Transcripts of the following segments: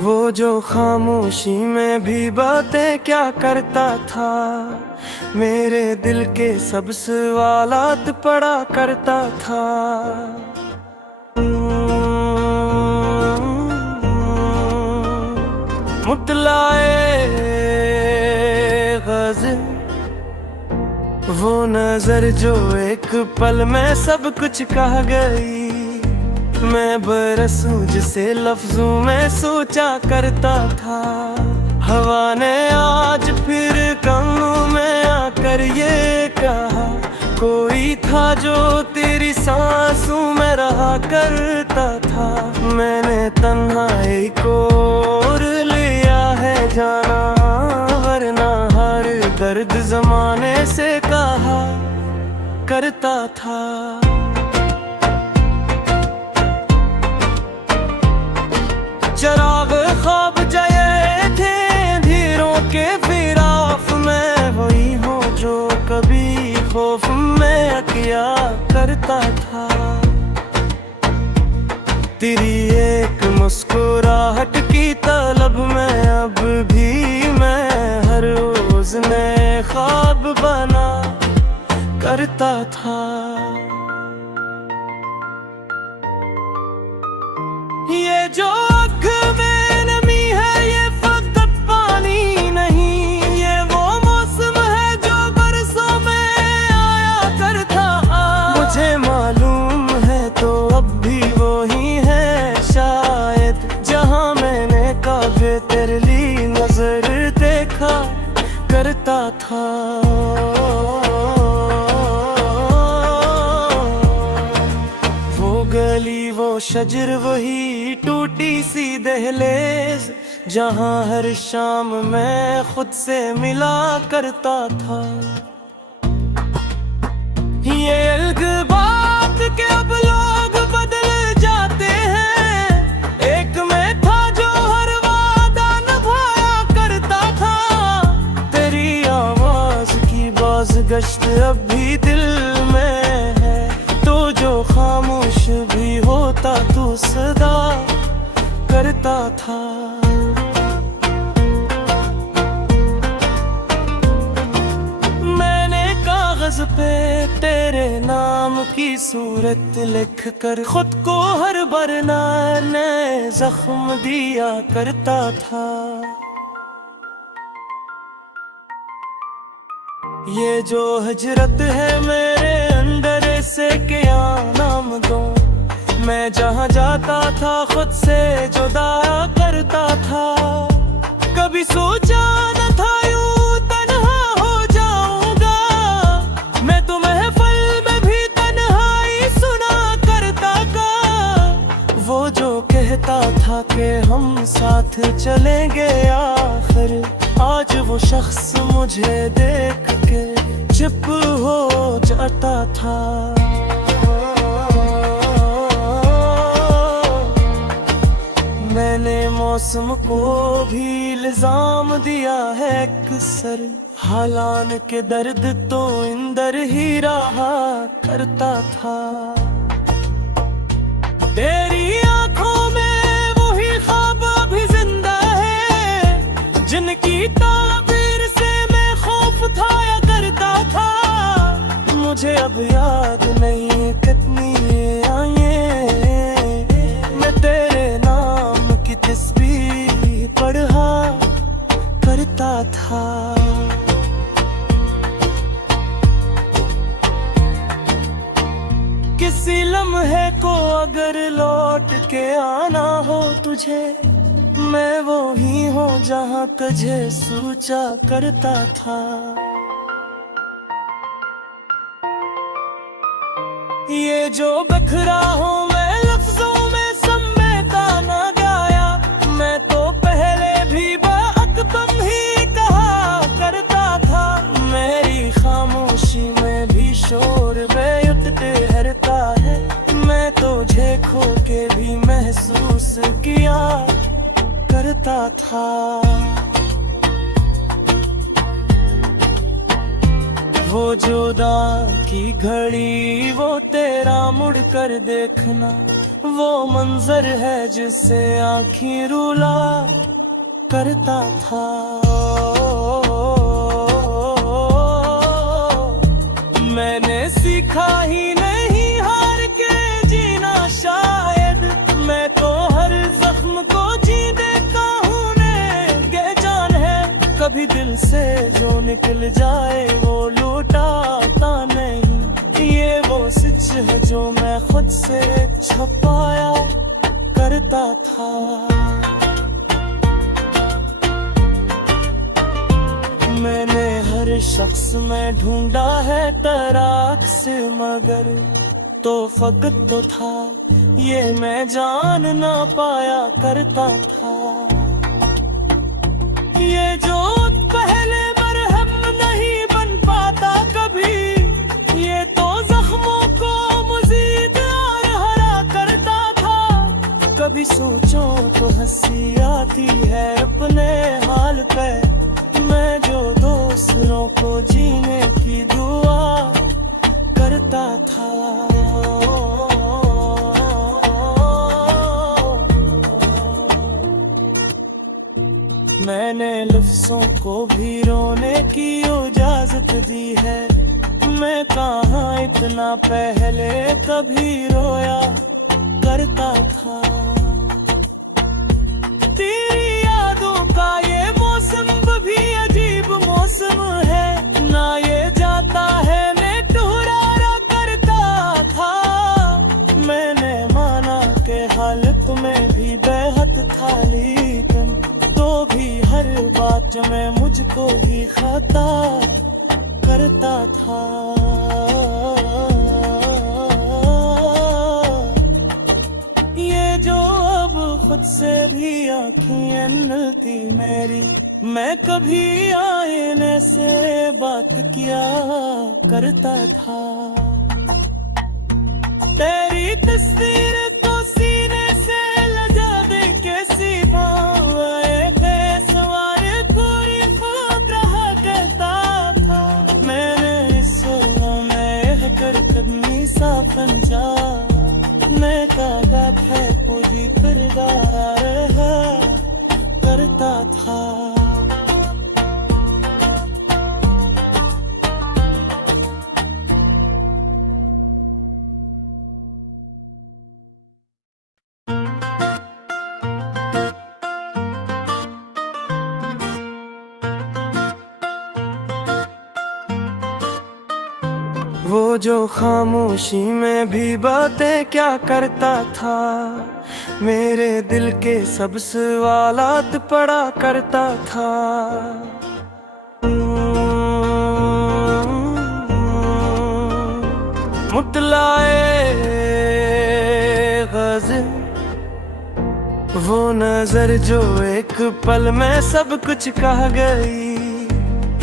वो जो खामोशी में भी बातें क्या करता था, मेरे दिल के सब सवालात पड़ा करता था। मुतलाए ग़ज़ल, वो नजर जो एक पल में सब कुछ कह गई। मैं बरसूं जिसे लफ्जों में सोचा करता था। हवा ने आज फिर कानों में आकर ये कहा, कोई था जो तेरी सांसों में रहा करता था। मैंने तन्हाई को ओर लिया है जाना, वरना हर दर्द जमाने से कहा करता था। चराग ख्वाब जये थे धीरों के फिराक में, वही हूँ जो कभी खौफ में किया करता था। तेरी एक मुस्कुराहट की तलब में अब भी मैं हर रोज नए ख्वाब बना करता था। ये जो तेरे लिए नजर देखा करता था। वो गली वो शजर वही टूटी सी दहलीज, जहां हर शाम मैं खुद से मिला करता था। ये अलग बात के अब लोग बदल जाते हैं, एक में था जो हर वादा निभाया करता था। तेरी आवाज की बाज़गश्त अब भी दिल में है, तो जो खामोश भी होता तू सदा करता था। पे तेरे नाम की सूरत लिख कर खुद को हर बार नए जख्म दिया करता था। ये जो हजरत है मेरे अंदर से क्या नाम दूं, मैं जहां जाता था खुद से जुदा करता था। कभी सोचा न था था कि हम साथ चलेंगे आखिर, आज वो शख्स मुझे देख के चुप हो जाता था। मैंने मौसम को भी इल्जाम दिया है अक्सर, हालान के दर्द तो इंदर ही रहा करता था। तेरी आंखों में जिनकी ताबीर से मैं खौफ खाया करता था, मुझे अब याद नहीं कितनी आए मैं तेरे नाम की तस्बीह पढ़ा करता था। किसी लम्हे को अगर लौट के आना हो तुझे, मैं वो ही हूँ जहाँ तुझे सोचा करता था। ये जो बखरा हूँ मैं लफ्जों में समेटा ना गाया, मैं तो पहले भी बात तुम ही कहा करता था। मेरी खामोशी में भी शोर बेयुत ठहरता है, मैं तुझे खो के भी महसूस किया करता था। वो जुदा की घड़ी वो तेरा मुड़ कर देखना, वो मंजर है जिससे आँखें रुला करता था। मैंने सीखा ही नहीं हार के जीना, शायद मैं तो हर जख्म को जी देता हूँ ने जान है। कभी दिल से जो निकल जाए वो लौटाता नहीं, ये वो सच है जो मैं खुद से छुपाया करता था। मैंने हर शख्स में ढूंढा है तराक से, मगर तो फकत तो था ये मैं जान ना पाया करता था। ये जो पहले मरहम नहीं बन पाता कभी, ये तो जख्मों को मजीद और हरा करता था। कभी सोचो तो हंसी आती है अपने हाल पे, मैं जो दूसरों को जीने की दुआ करता था। मैंने लफ्ज़ों को भी रोने की इजाजत दी है, मैं कहाँ इतना पहले कभी रोया करता था। तेरी यादों का ये मौसम भी अजीब मौसम है, ना ये जाता है मैं ठुहरा करता था। मैंने माना के हालत में भी बेहद था, लेकिन तो भी हर बात में मुझको ही खता करता था। ये जो अब खुद से भी आँखें मिलती मेरी, मैं कभी आईने से बात किया करता था। तेरी तस्वीर को सीने से लगा दे कैसी भावे बेसवार कोई खुद रहा करता था। मैंने इस में कर कदमी सा पंजा मैं कागज है पूरी फिरदार रहा करता था। वो जो खामोशी में भी बातें क्या करता था, मेरे दिल के सब सवालात पड़ा करता था। मुतलाए ग़ज़ल वो नजर जो एक पल में सब कुछ कह गई,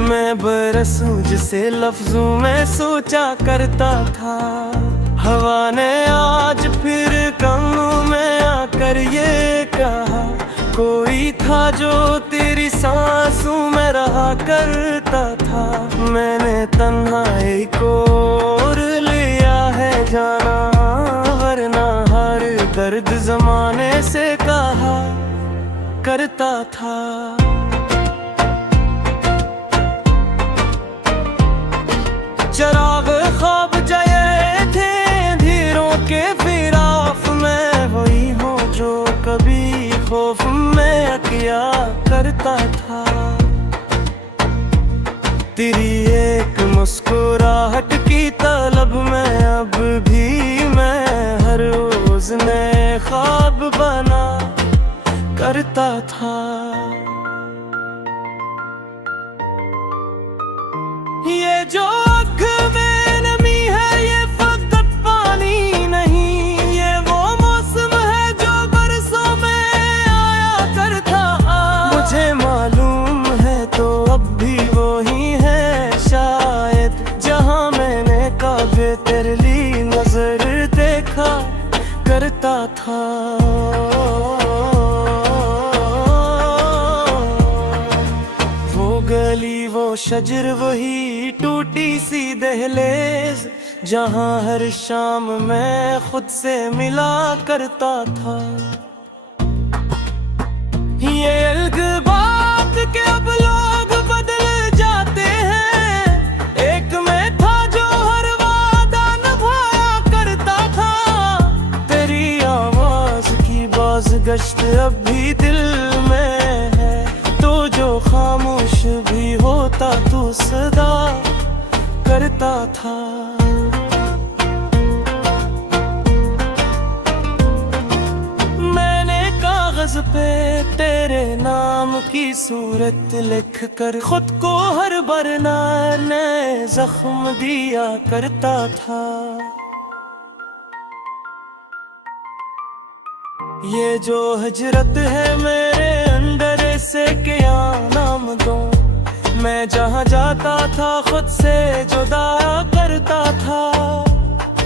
मैं बरसूं जिसे लफ्जों में सोचा करता था। हवा ने आज फिर कानों में आकर ये कहा, कोई था जो तेरी सांसों में रहा करता था। मैंने तन्हाई को और लिया है जाना, वरना हर दर्द जमाने से कहा करता था। चराग ख्वाब जये थे धीरों के फिराफ में, वही हूँ जो कभी खौफ में किया करता था। तेरी एक मुस्कुराहट की तलब में अब भी मैं हर रोज नए ख्वाब बना करता था। ये जो आँख में नमी है ये फकत पानी नहीं, ये वो मौसम है जो बरसों में आया करता। मुझे मालूम है तो अब भी वो ही है शायद, जहाँ मैंने कभी तेरे लिए नजर देखा करता था। वो गली वो शजर वही टूटी सी दहलीज, जहाँ हर शाम मैं खुद से मिला करता था। ये अलग बात के अब लोग बदल जाते हैं, एक मैं था जो हर वादा निभाया करता था। तेरी आवाज की बाज़गश्त अब भी दिल में है, तो जो खामोश भी होता तू सदा करता था। मैंने कागज पे तेरे नाम की सूरत लिख कर खुद को हर बार नए जख्म दिया करता था। ये जो हजरत है मेरे अंदर से क्या नाम दूं, मैं जहाँ जाता था खुद से जुदा करता था।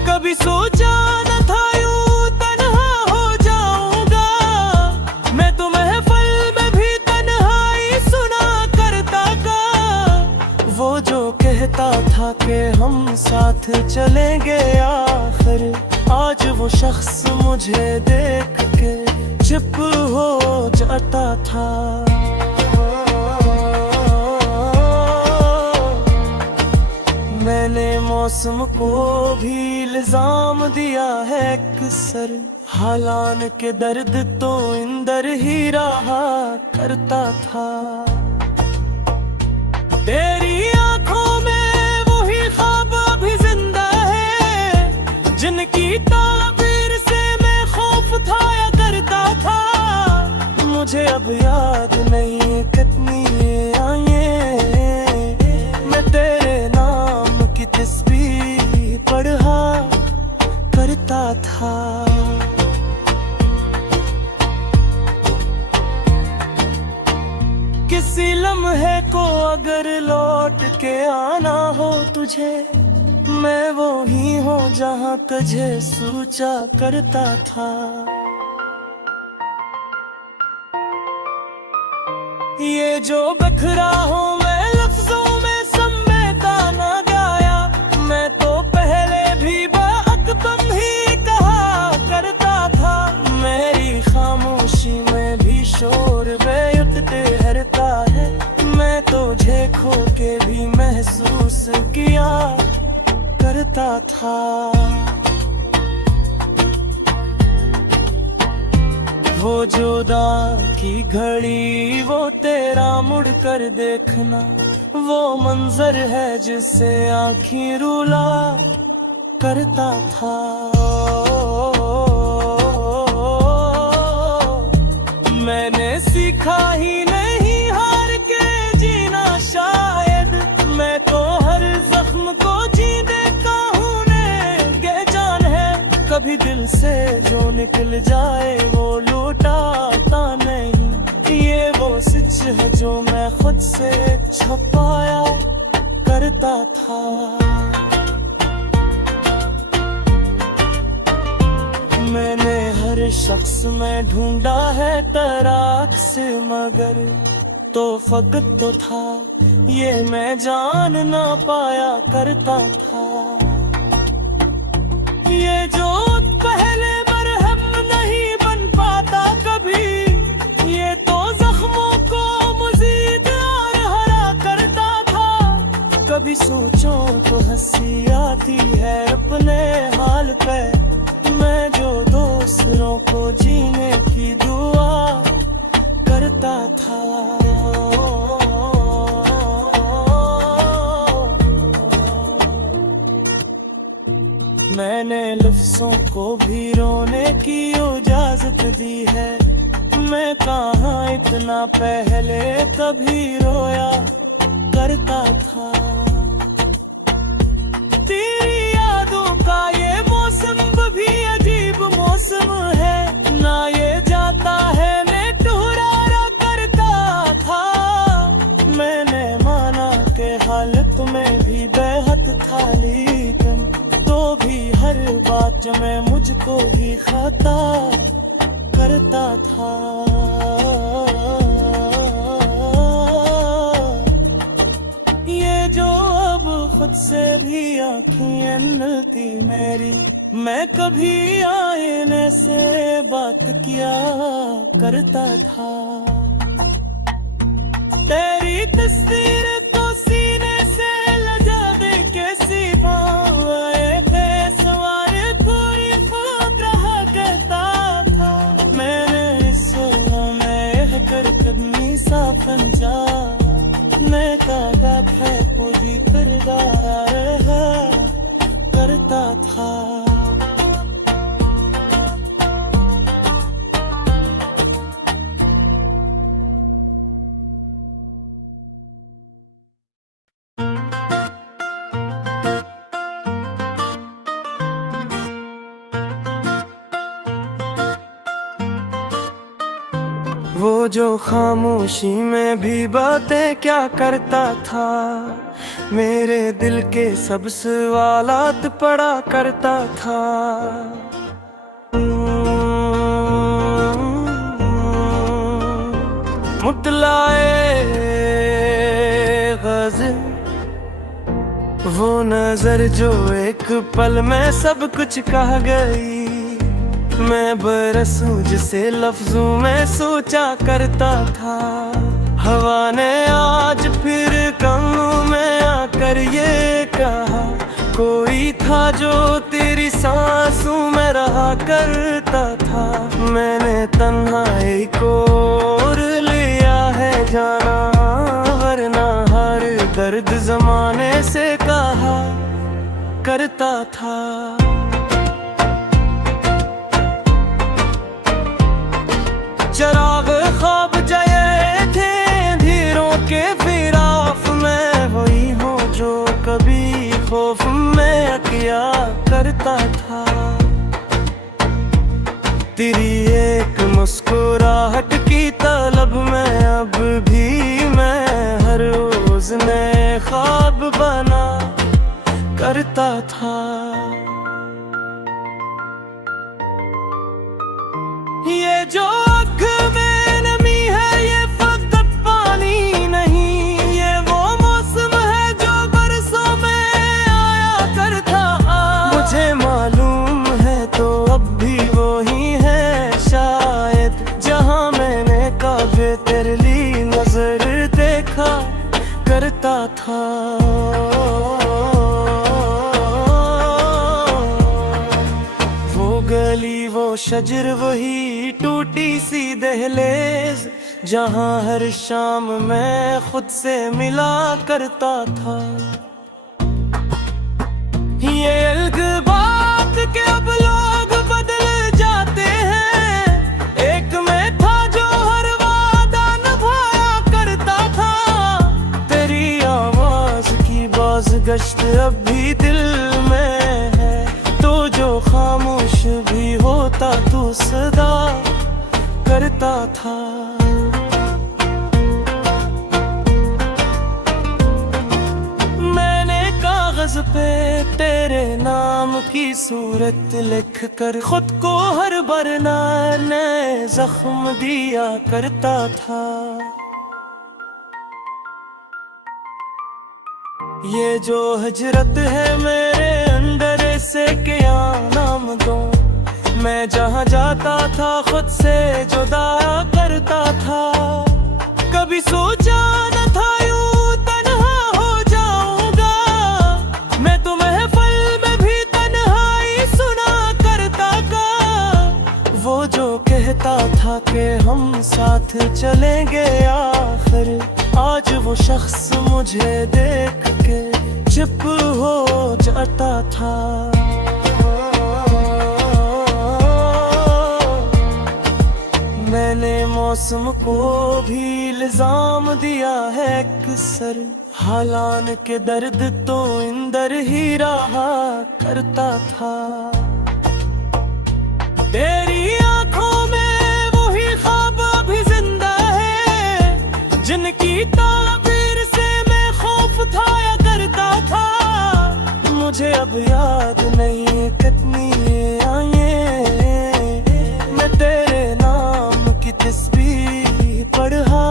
कभी सोचा न था यूं तन्हा हो जाऊंगा, मैं तो महफिल में भी तन्हाई सुना करता था। वो जो कहता था कि हम साथ चलेंगे आखिर, आज वो शख्स मुझे देख के चुप हो जाता था। मैंने मौसम को भी इल्जाम दिया है अक्सर, हालान के दर्द तो इंदर ही रहा करता था। तेरी आंखों में वही ख्वाब भी जिंदा है, जिनकी ताबीर से मैं खौफ खाया करता था। मुझे अब याद नहीं कितनी आए, मैं तेरे नाम की तस्बीह पढ़ा करता था। किसी लम्हे को अगर लौट के आना हो तुझे, मैं वो ही हूँ जहाँ तुझे सोचा करता था। ये जो बिखरा हूँ मैं लफ्जों में समेटा ना गाया, मैं तो पहले भी बाअकदम ही कहा करता था। मेरी खामोशी में भी शोर बेयुक्त ठहरता है, मैं तुझे खो के भी महसूस किया करता था। वो जुदा की घड़ी वो तेरा मुड़ कर देखना, वो मंजर है जिससे आँखें रुला करता था। मैंने सीखा ही नहीं हार के जीना शायद, मैं तो हर जख्म को जीने का हुनर जान है। कभी दिल से जो निकल जाए वो लौटाता नहीं, ये वो सच है जो मैं खुद से छुपाया करता था। मैंने हर शख्स में ढूंढा है तराक से, मगर तो फकत तो था ये मैं जान ना पाया करता था। ये जो पहले मरहम नहीं बन पाता कभी, ये तो जख्मों को मजीद और हरा करता था। कभी सोचो तो हंसी आती है अपने हाल पे, मैं जो दूसरों को जीने की दुआ करता था। मैंने लफ्जों को भी रोने की इजाजत दी है, मैं कहाँ इतना पहले कभी रोया करता था। तेरी यादों का ये मौसम भी अजीब मौसम है, ना ये जाता है मैं ठुहरा करता था। मैंने माना के हालत में भी बेहद था, लेकिन तो भी हर बात में मुझको ही खाता करता था। ये जो अब खुद से भी आँखें मिलती मेरी। मैं कभी आईने से बात किया करता था, तेरी तस्वीर को सीने से लगा दे कैसी भावे बेसवार कोई खुद रहा करता था। मैंने इस में कर कदमी सा पंजा मैं कागा है पूरी किरदार रहा करता था। वो जो खामोशी में भी बातें क्या करता था, मेरे दिल के सब सवालात पड़ा करता था। मुतलाए ग़ज़ल वो नजर जो एक पल में सब कुछ कह गई। मैं बरसूं जिसे लफ्जों में सोचा करता था। हवा ने आज फिर कानों में आकर ये कहा, कोई था जो तेरी सांसों में रहा करता था। मैंने तन्हाई को और लिया है जाना, वरना हर दर्द जमाने से कहा करता था। चराग ख्वाब जाए थे अंधेरों के फिराक में, वही हो जो कभी खौफ में किया करता था। तेरी एक मुस्कुराहट की तलब में अब भी मैं हर रोज नए ख्वाब बना करता था। ये जो आँख में नमी है ये फकत पानी नहीं, ये वो मौसम है जो बरसों में आया करता। मुझे मालूम है तो अब भी वो ही है शायद, जहाँ मैंने कभी तेरे लिए नजर देखा करता था। वो गली वो शजर वही टूटी सी दहलीज, जहाँ हर शाम मैं खुद से मिला करता था। ये अलग बात के अब लोग बदल जाते हैं, एक मैं था जो हर वादा निभाया करता था। तेरी आवाज की बाज़गश्त अब भी दिल में है, तो जो खामोश भी होता तू सदा करता था। मैंने कागज पे तेरे नाम की सूरत लिख कर खुद को हर बार नए जख्म दिया करता था। ये जो हजरत है मेरे अंदर से क्या नाम दूं, मैं जहाँ जाता था खुद से जुदा करता था। कभी सोचा न था यूं तन्हा हो जाऊंगा, मैं तो महफिल में भी तन्हाई सुना करता था। वो जो कहता था कि हम साथ चलेंगे आखिर, आज वो शख्स मुझे देख के चुप हो जाता था। मैंने मौसम को भी इल्जाम दिया है अक्सर, हालान के दर्द तो इंदर ही रहा करता था। तेरी आंखों में वही ख्वाब भी जिंदा है, जिनकी ताबीर से मैं खौफ खाया करता था। मुझे अब याद नहीं कितनी आए मैं तेरे नाम की तस्बीह पढ़ा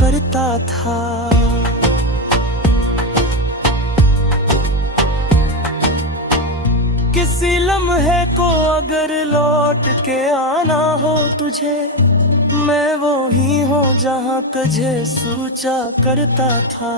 करता था। लम्हे को अगर लौट के आना हो तुझे, मैं वो ही हूँ जहाँ तुझे सोचा करता था।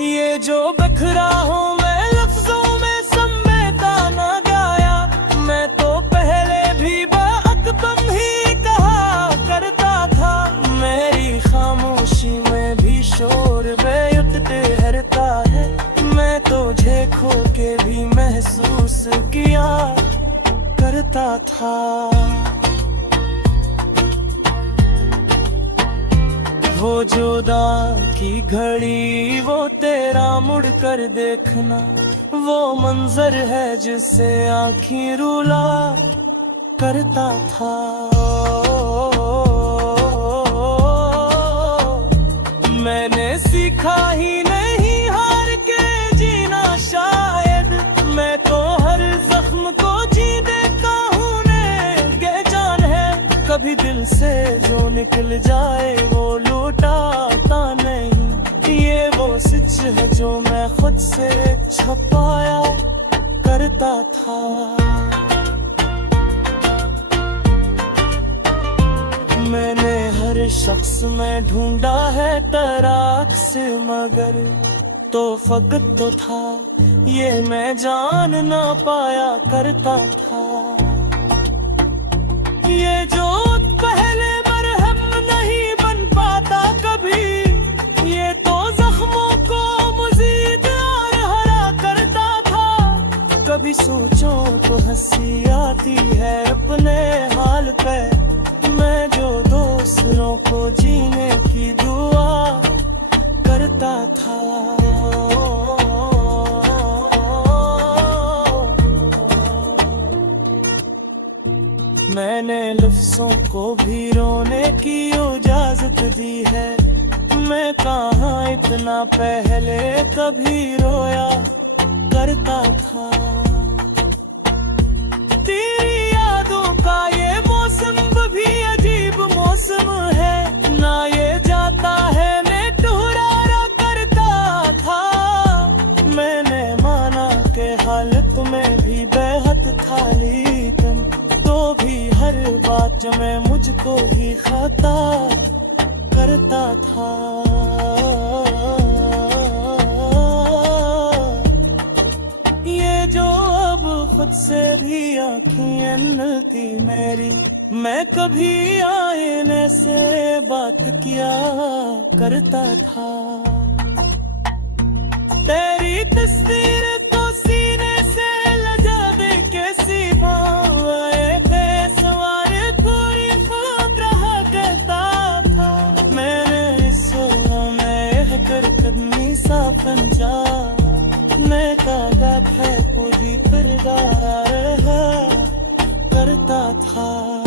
ये जो बखरा हूँ मैं लफ्जों में समेटा ना गाया, मैं तो पहले भी बाकदम ही कहा करता था। मेरी खामोशी में भी शोर बेयुत ठहरता है, मैं तुझे खो के भी महसूस किया करता था। वो जुदा की घड़ी वो तेरा मुड़ कर देखना, वो मंजर है जिससे आँखें रुला करता था। मैंने सीखा ही नहीं हार के जीना शायद, मैं तो हर जख्म को जी देता हूँ ने जान है। कभी दिल से जो निकल जाए वो लौटाता नहीं, ये वो सच है जो मैं खुद से छुपाया करता था। मैंने हर शख्स में ढूंढा है तराक से, मगर तो फकत तो था ये मैं जान ना पाया करता था। ये जो पहले मरहम नहीं बन पाता कभी, ये तो जख्मों को मजीद और हरा करता था। कभी सोचो तो हंसी आती है अपने हाल पे, मैं जो दूसरों को जीने की दुआ करता था। मैंने लफ्जों को भी रोने की इजाजत दी है, मैं कहाँ इतना पहले कभी रोया करता था। तेरी यादों का ये मौसम भी अजीब मौसम है, ना ये जाता है मैं ठुहरा करता था। मैंने माना के हालत में भी बेहद था लेकिन, तो भी हर बात जो मैं मुझको ही खाता करता था। ये जो अब खुद से भी आँखें मिलती मेरी, मैं कभी आईने से बात किया करता था। तेरी तस्वीर को सीने से लगा दे कैसी भावे बेसवार पूरी खुद रहा करता था। मैंने इस में कर कदमी सा पंजा, मैं कागज है पूरी परदार करता था।